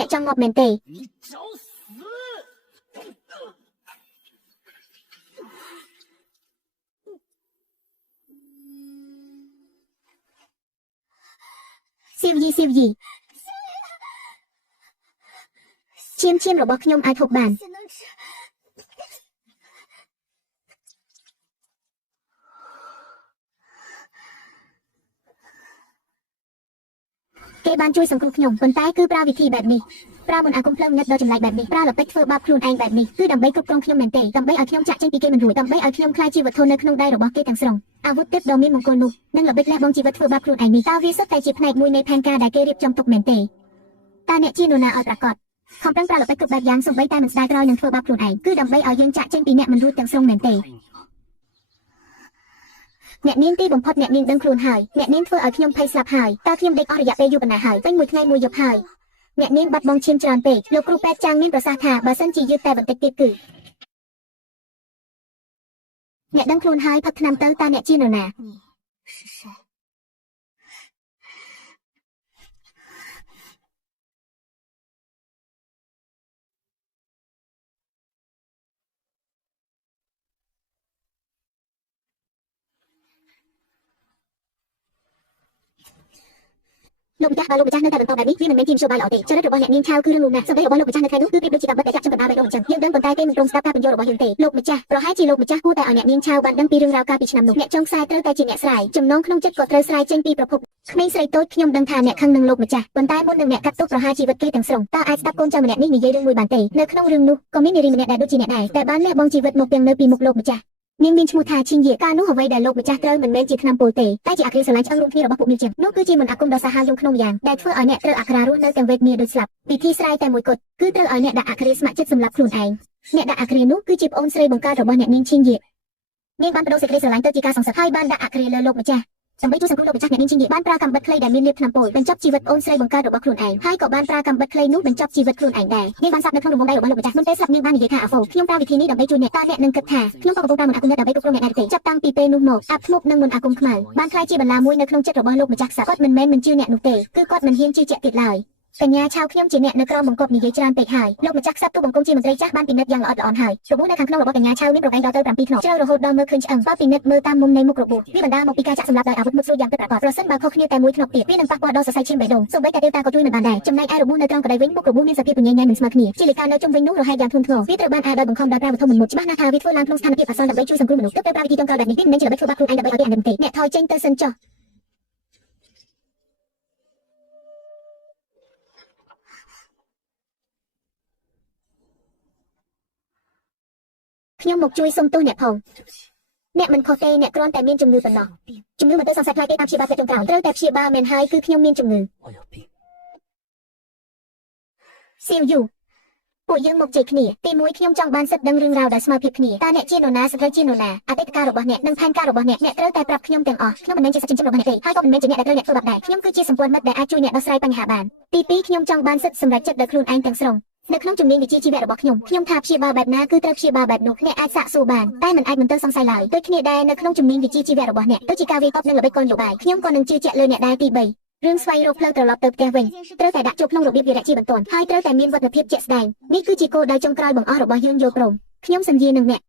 អ្នកចង់ងាប់មែនទេសៀវយីឈាមរបស់ខ្ញុំអាចហូបបានគេបានជួយសង្គ្រោះខ្ញុំប៉ុន្តែគឺប្រើវិធីបែបនេះប្រើមន្តអាគមភ្លើងងឹតដ៏ចម្លែកបែបនេះប្រើល្បិចធ្វើបាបខ្លួនឯងបែបនេះគឺដើម្បីគ្រប់គ្រងខ្ញុំមែនទេដើម្បីឲ្យខ្ញុំចាក់ចេញពីគេមិនរួចដើម្បីឲ្យខ្ញុំខ្លាចជីវិតធននៅក្នុងដៃរបស់គេទាំងស្រុងអាវុធទិព្វដ៏មានមង្គលនោះនិងល្បិចលះបង់ជីវិតធ្វើបាបខ្លួនឯងនេះតើវាសុទ្ធតែជាផ្នែកមួយនៃផែនការដែលគេរៀបចំទុកមែនទេតើអ្នកជានរណាឲ្យប្រកាសខំប្រឹងប្រើល្បិចគ្រប់បែបយ៉ាងសូម្បីតែមិនស្ដាយក្រោយនឹងធ្វើបាបខ្លួនឯងគឺដើម្បីឲ្យយើងចាក់ចេញពីអ្នកមិនរួចទាំងស្រុងមែនទេអ្នកនាងទីបំផុតអ្នកនាងដឹងខ្លួនហើយអ្នកនាងធ្វើឲ្យខ្ញុំភ័យស្លាប់ហើយតើខ្ញុំដេកអស់រយៈពេលយូរប៉ុណ្ណាហើយពេញមួយថ្ងៃមួយយប់ហើយអ្នកនាងបាត់បង់ឈាមច្រើនពេកលោកគ្រូពេទ្យចាងមានប្រសាសន៍ថាបើសិនជាយឺតតែបន្តិចទៀតគឺអ្នកដឹងខ្លួនហើយផឹកថ្នាំទៅតើអ្នកជានរណាលោកម្ចាស់បើលោកម្ចាស់នៅតែបន្តបែបនេះវាមិនមែនជាមធ្យោបាយល្អទេចរិតរបស់អ្នកនាងឆាវគឺរឿងនោះណាសម្ដីរបស់លោកម្ចាស់នៅថ្ងៃនោះគឺប្រៀបដូចជាកាំបិតដែលចាប់ចំកណ្ដាលបេះដូងអញ្ចឹងយើងដឹងប៉ុន្តែគេមិនព្រមស្ដាប់ការពន្យល់របស់យើងទេលោកម្ចាស់ប្រហែលជាលោកម្ចាស់គួរតែឲ្យអ្នកនាងឆាវបានដឹងពីរឿងរ៉ាវកាលពីឆ្នាំនោះអ្នកចុងខ្សែត្រូវតែជាអ្នកស្រាយចំណងក្នុងចិត្តក៏ត្រូវស្រាយចេញពីប្រភពក្មេងស្រីតូចខ្ញុំដឹងថាអ្នកខឹងនឹងលោកម្ចាស់ប៉ុន្តែមុននឹងអ្នកកាត់ទោសប្រហារជីវិតគេទាំងស្រុងតើអាចស្ដាប់កូនចៅម្នាក់នេះនិយាយរឿងមួយបានទេនៅក្នុងរឿងនោះក៏មាននារីម្នាក់ដែលដូចជាអ្នកដែរតែបានលះបង់ជីវិតមកទាំងនៅពីមុខលោកម្ចាស់នាងមានឈ្មោះថាឈីងយាកាលនោះអ្វីដែលលោកម្ចាស់ត្រូវមិនមែនជាថ្នាំពុលទេតែជាអគ្គិសនីឆ្អឹងរួមគ្នារបស់ពួកនាងជាងនោះគឺជាមន្តអាគមដ៏សាហាវយង់ក្នុងយ៉ាងដែលធ្វើឲ្យអ្នកត្រូវអក្ខរារស់នៅទាំងវេទនាដូចស្លាប់ពិធីស្រែតែមួយគត់គឺត្រូវឲ្យអ្នកដាក់អក្ខរាស្ម័គ្រចិត្តសម្លាប់ខ្លួនឯងអ្នកដាក់អក្ខរានោះគឺជាប្អូនស្រីបង្កើតរបស់អ្នកនាងឈីងយានាងបានបដូរសេចក្តីស្រឡាញ់ទៅជាការសង្សឹកហើយបានដាក់អក្ខរាលើលោកម្ចាស់ដើម្បីជួយសង្គ្រោះលោកម្ចាស់អ្នកនាងឈីងយាបានប្រើកាំបិតខ្លីដែលមានលាបថ្នាំពុលបញ្ចប់ជីវិតប្អូនស្រីបង្កើតរបស់ខ្លួនឯងហើយក៏បានប្រើកាំបិតខ្លីនោះបញ្ចប់ជីវិតខ្លួនឯងដែរនាងបានស្លាប់នៅក្នុងរង្វង់ដៃរបស់លោកម្ចាស់មុនពេលស្លាប់នាងបាននិយាយថាអាហ្វូខ្ញុំប្រើវិធីនេះដើម្បីជួយអ្នកតើអ្នកនឹងគិតថាខ្ញុំក៏កំពុងប្រើមន្តអាគមដើម្បីគ្រប់គ្រងអ្នកដែរទេចាប់តាំងពីពេលនោះមកអាប់ធ្មប់នឹងមន្តអាគមខ្មៅបានក្លាយជាបន្លាមួយនៅក្នុងចិត្តរបស់លោកម្ចាស់គាត់មិនមែនមិនជឿអ្នកនោះទេគឺគាត់មិនហ៊ានជឿជាក់ទៀតឡើយកញ្ញាឆាវខ្ញុំជាអ្នកនៅក្រោមបង្គាប់និយាយច្រើនពេកហើយលោកម្ចាស់ខ្សឹបទូបង្គំជាមន្ត្រីចាស់បានពិនិត្យយ៉ាងល្អិតល្អន់ហើយរបួសនៅខាងក្នុងរបស់កញ្ញាឆាវមានប្រវែងដល់ទៅ7ថ្នាក់ជ្រៅរហូតដល់មើលឃើញឆ្អឹងបើពិនិត្យមើលតាមមុំនៃមុខរបួសវាបណ្ដាលមកពីការចាក់សម្លាប់ដោយអាវុធមុតស្រួចយ៉ាងពិតប្រាកដប្រសិនបើខុសគ្នាតែមួយថ្នាក់ទៀតវានឹងប៉ះពាល់ដល់សរសៃឈាមបេះដូងសូម្បីតែទេវតាក៏ជួយមិនបានដែរចំណែកឯរបួសនៅត្រង់ក្តីវិញមុខរបួសមានសភាពពញញ៉ៃមិនស្មើគ្នាជាលិកានៅជុំវិញនោះរហែកយ៉ាងធ្ងន់ធ្ងរវាត្រូវបានអាដោយបង្ខំដោយប្រើវត្ថុមិនមុតច្បាស់ណាស់ថាវាធ្វើឡើងក្នុងស្ថានភាពអាសន្នដើម្បីជួយសង្គ្រោះមនុស្សទើបប្រើវិធីចុងក្រោយបែបនេះវាមិនមែនជាដើម្បីធ្វើបាបខ្លួនឯងដើម្បីឲ្យគេអាណិតទេអ្នកថយចេញទៅសិនចុះខ្ញុំមកជួយសុំទោសអ្នកផងអ្នកមិនខុសទេអ្នកគ្រាន់តែមានជំងឺប៉ុណ្ណោះជំងឺមិនទៅសង្ស័យខ្លាចគេតាមព្យាបាលពេទ្យចុងក្រោយត្រូវតែព្យាបាលមែនហើយគឺខ្ញុំមានជំងឺសៀវយូពួកយើងមកជ័យគ្នាទីមួយខ្ញុំចង់បានសិទ្ធិដឹងរឿងរ៉ាវដែលស្មើភាពគ្នាតើអ្នកជានរណាស្ត្រូវជានរណាអតីតកាលរបស់អ្នកនិងផែនការរបស់អ្នកត្រូវតែប្រាប់ខ្ញុំទាំងអស់ខ្ញុំមិនមែនជាសត្វចិញ្ចឹមរបស់អ្នកទេហើយក៏មិនមែនជាអ្នកដែលត្រូវអ្នកធ្វើបាបដែរខ្ញុំគឺជាសម្ព័ន្ធមិត្តដែលអាចជួយអ្នកដោះស្រាយបញ្ហាបានទីពីរខ្ញុំចង់បានសិទ្ធិសម្រេចចិត្តដោយខ្លួនឯងទាំងស្រុងនៅក្នុងជំនាញវិជ្ជាជីវៈរបស់ខ្ញុំថាព្យាបាលបែបណាគឺត្រូវព្យាបាលបែបនោះអ្នកអាចសាកសួរបានតែមិនអាចមិនទៅសង្ស័យឡើយដូចគ្នាដែរនៅក្នុងជំនាញវិជ្ជាជីវៈរបស់អ្នកដូចជាការវាយតប់និងល្បិចកលនយោបាយខ្ញុំក៏នឹងជឿជាក់លើអ្នកដែរទី3រឿងស្វែងរកផ្លូវត្រឡប់ទៅផ្ទះវិញត្រូវតែដាក់ចូលក្នុងរបៀបវារៈជាបន្ទាន់ហើយត្រូវតែមានវឌ្ឍភាពជាក់ស្ដែងនេះគឺជាគោលដៅចុងក្រោយបង្អស់របស់យើងយល់ព្រមខ្ញុំសន្យានឹងអ្នក